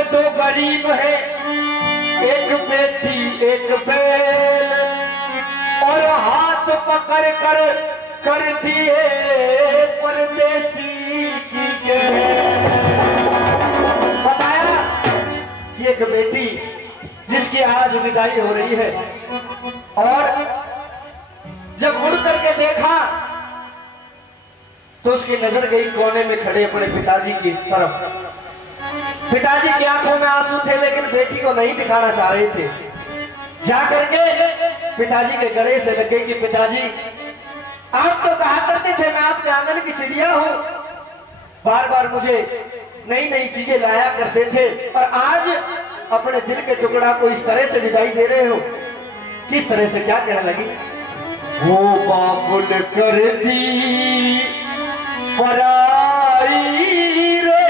में दो गरीब है, एक बेटी एक बैल, और हाथ पकड़ कर दिए परदेसी की बताया कि एक बेटी जिसकी आज विदाई हो रही है, और जब मुड़ करके देखा तो उसकी नजर गई कोने में खड़े अपने पिताजी की तरफ। पिताजी की आंखों में आंसू थे, लेकिन बेटी को नहीं दिखाना चाह रहे थे। जाकर के पिताजी के गले से लगे कि पिताजी, आप तो कहा करते थे मैं आपके आंगन की चिड़िया हूं, बार बार मुझे नई नई चीजें लाया करते थे, और आज अपने दिल के टुकड़ा को इस तरह से विदाई दे रहे हो। किस तरह से क्या कहने लगी? वो बाबुल कर दी पराई रे,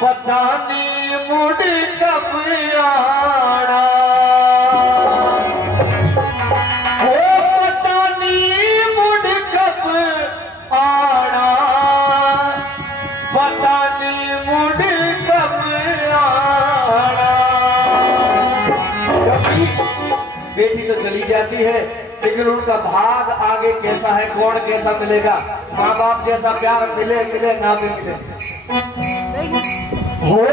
पता नहीं मुड़ कब आना, वो पता नहीं मुड़ कब आना, पता नहीं मुड़ कब आना। कभी बेटी तो चली जाती है, लेकिन उनका भाग आगे कैसा है, कौन कैसा मिलेगा? माँ बाप जैसा प्यार मिले मिले ना भी मिले। हो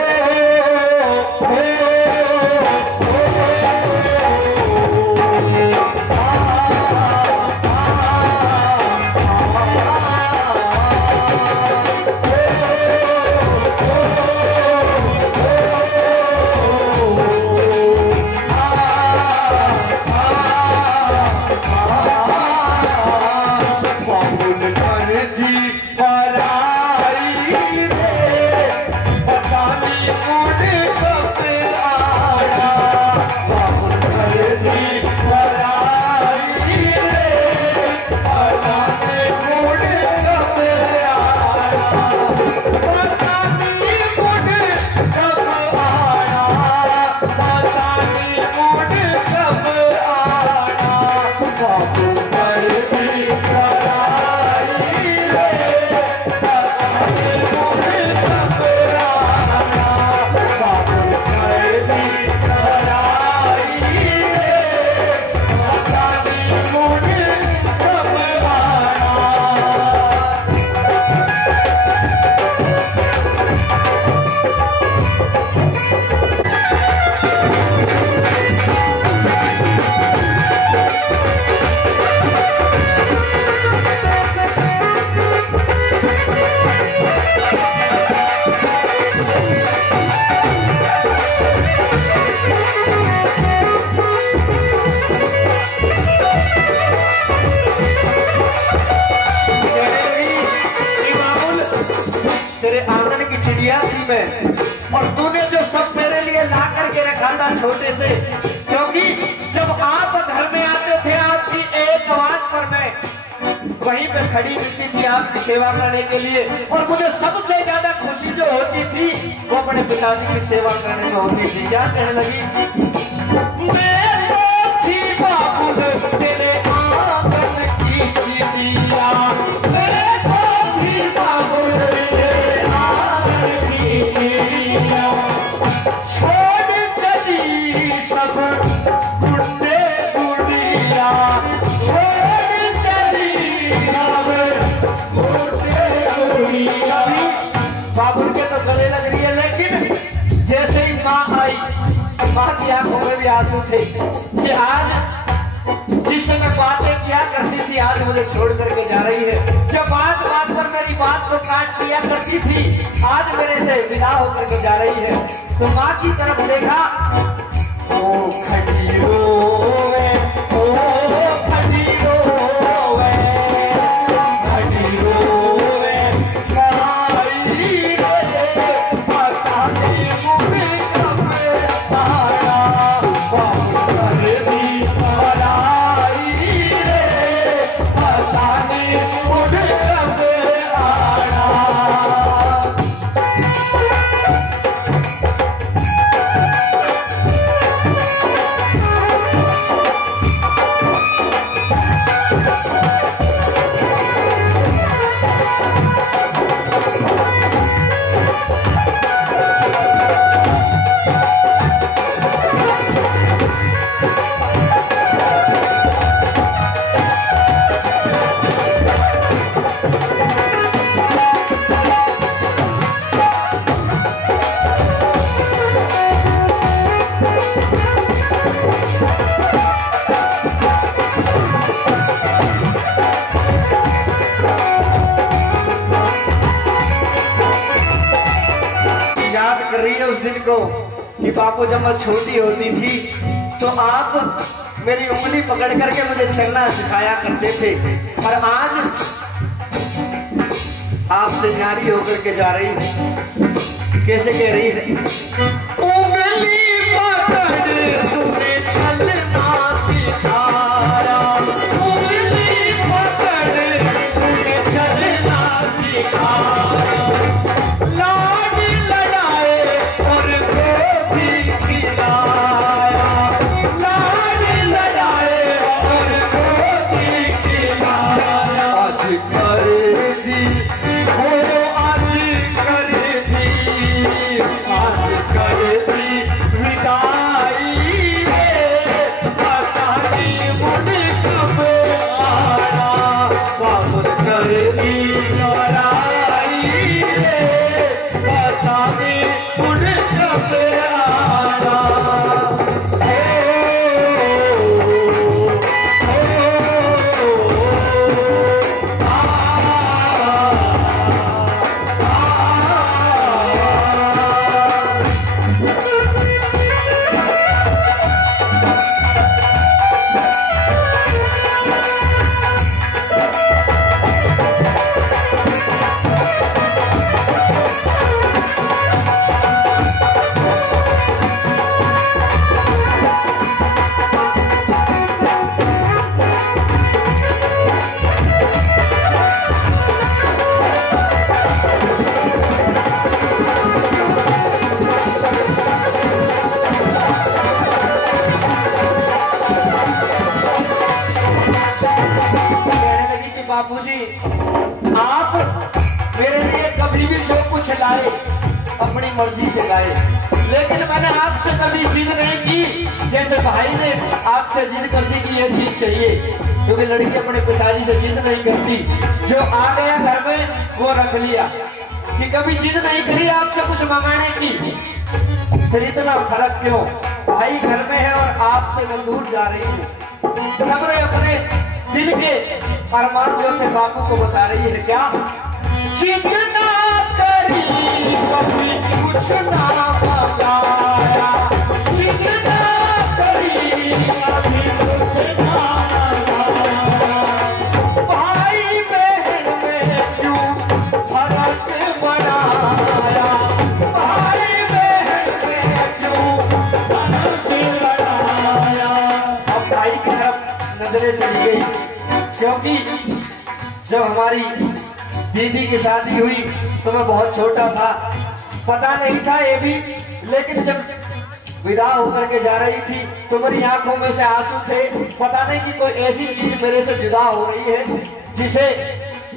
और तूने जो सब मेरे लिए ला करके रखा था छोटे से, क्योंकि जब आप घर में आते थे आपकी एक बात पर मैं वहीं पे खड़ी मिलती थी आपकी सेवा करने के लिए, और मुझे सबसे ज्यादा खुशी जो होती थी वो अपने पिताजी की सेवा करने में होती थी। क्या कहने लगी? मैं तो थी बाबुल तेरे आंगन की चिड़िया, मैं तो थी बाबुल तेरे आंगन की चिड़िया, छोड़ चली सब गुंडे गुड़िया, छोड़ चली सब गुंडे गुड़िया। बाबुल के तो गले लग रही है, लेकिन जैसे ही माँ आई, माँ की आंखों में भी आंसू थे कि आज जिस समय बातें किया करती थी आज मुझे छोड़ करके जा रही है। जब बात बात पर मेरी बात को काट दिया करती थी आज मेरे से विदा होकर के जा रही है। तो माँ की तरफ देखा, ओ खड़ी रोवे, ओ खड़ी रोवे, खड़ी रोवे, कारी रे, पता नहीं मुझे कब आना, बाबुल कर दी पराई रे, पता नहीं मुझे कब आना। को कि बापू जब मैं छोटी होती थी तो आप मेरी उंगली पकड़ करके मुझे चलना सिखाया करते थे, और आज आपसे न्यारी होकर के जा रही है। कैसे कह रही है? उंगली पकड़ तूने चलना सिखाया, उंगली पकड़ तूने चलना सिखाया, लाड लड़ाए और गोदी खिलाया, लाड लड़ाए और गोदी खिलाया। आज कर दी वो, आज कर दी, आज कर दी विदाई रे, पता नहीं मुझे कब आना, वापस कर दी लड़ाई रे, पता नहीं मुझे कब आना। बापूजी आप मेरे लिए कभी भी जो कुछ लाए अपनी मर्जी से लाए, लेकिन मैंने आपसे कभी जिद नहीं की। जैसे भाई ने आपसे जिद कर दी कि ये चीज चाहिए, क्योंकि लड़की अपने पिताजी से जिद नहीं करती, जो आ गया घर में वो रख लिया, कि कभी जिद नहीं करी आपसे कुछ मंगाने की। फिर इतना फर्क क्यों? भाई घर में है और आपसे वो दूर जा रही है। सबने अपने दिल के अरमान जो थे बापू को बता रही है। क्या जितना करी कभी कुछ ना मंगाया, जितना करी कभी कुछ ना मंगाया, भाई बहन में क्यों फर्क बनाया, भाई बहन में क्यों फर्क बनाया। अब भाई की तरफ नजरें चली गई, क्योंकि जब हमारी दीदी की शादी हुई तो मैं बहुत छोटा था, पता नहीं था ये भी, लेकिन जब विदा होकर के जा रही थी तो मेरी आंखों में से आंसू थे। पता नहीं कि कोई ऐसी चीज मेरे से जुदा हो रही है जिसे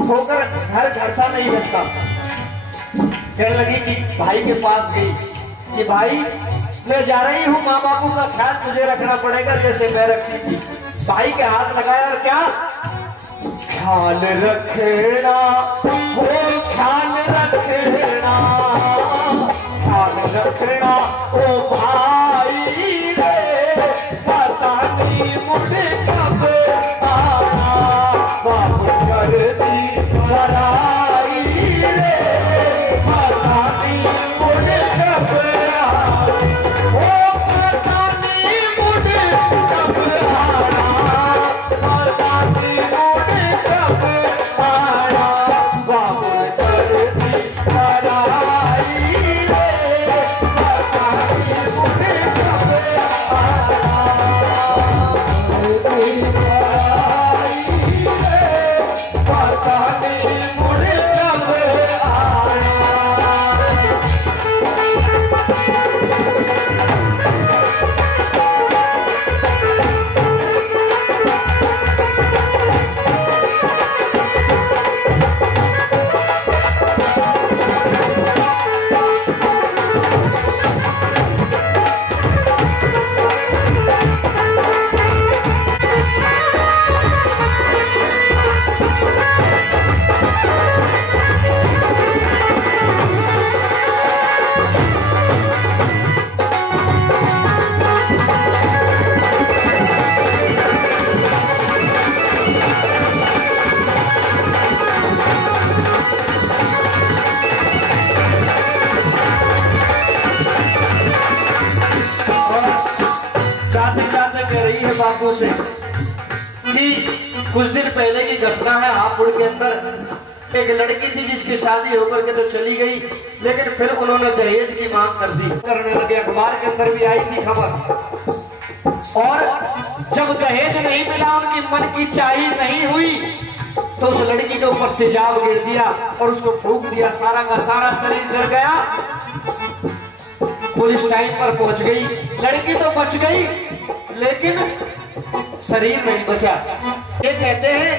होकर घर सा नहीं लगता। कहने लगी कि भाई के पास गई कि भाई मैं जा रही हूँ, माँ बापू का ख्याल तुझे रखना पड़ेगा जैसे मैं रखती थी। भाई के हाथ लगाया और क्या ख्याल रखना हो, ख्याल रखना, ख्याल रखना ओ भाई रे, पता नहीं मुझे कब आना, वापस कर दी लड़ाई रे, पता नहीं मुझे कब आना, ओ पता नहीं मुझे कब आना, पता नहीं मुझे कब आना, वापस बापू से कि कुछ दिन पहले की घटना है, हापुड़ के अंदर एक लड़की थी जिसकी शादी होकर के तो चली गई, लेकिन फिर उन्होंने दहेज की मांग कर दी, करने लगे। अखबार के अंदर भी आई थी खबर। और जब दहेज नहीं मिला, उनकी मन की चाही नहीं हुई, तो उस लड़की के ऊपर तेजाब गिर दिया और उसको फूंक दिया। सारा का सारा शरीर जल गया। पुलिस टाइम पर पहुंच गई। लड़की तो बच गई, लेकिन शरीर नहीं बचा। ये कहते हैं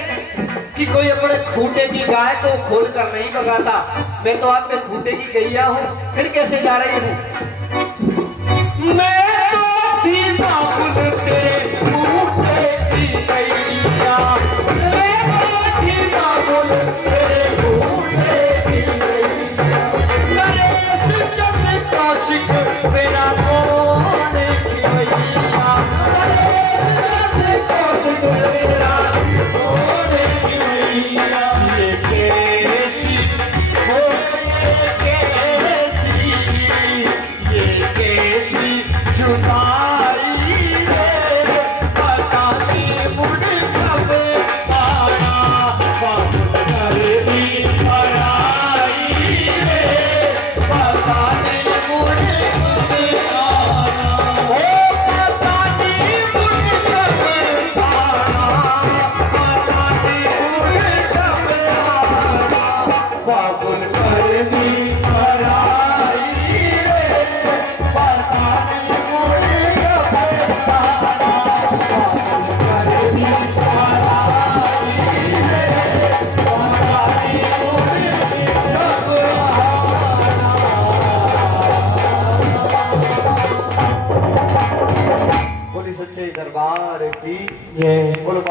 कि कोई अपने खूंटे की गाय को खोल कर नहीं भगाता। मैं तो आपके खूंटे की गैया हूं, फिर कैसे जा रही हूं? मैं तो थी बाबुल तेरे खूंटे की गैया, मैं तो थी बाबुल तेरे खूंटे की गैया। नरेश चंद कौशिक मेरा कौन की गैया, नरेश चंद कौशिक मेरा कौन की गैया। ये कैसी वो कैसी, ये कैसी जुदाई रे, पता नहीं मुझे कब आना, बाबुल कर दी पराई रे, पता नहीं मुझे कब आना, ओ पता नहीं मुझे कब आना, पता नहीं मुझे कब आना, बाबुल कर दी पराई रे, पता नहीं मुझे कब आना, बाबुल कर दी पराई रे, पता नहीं मुझे कब आना। बोली सच्चे दरबार की जय। बोलो।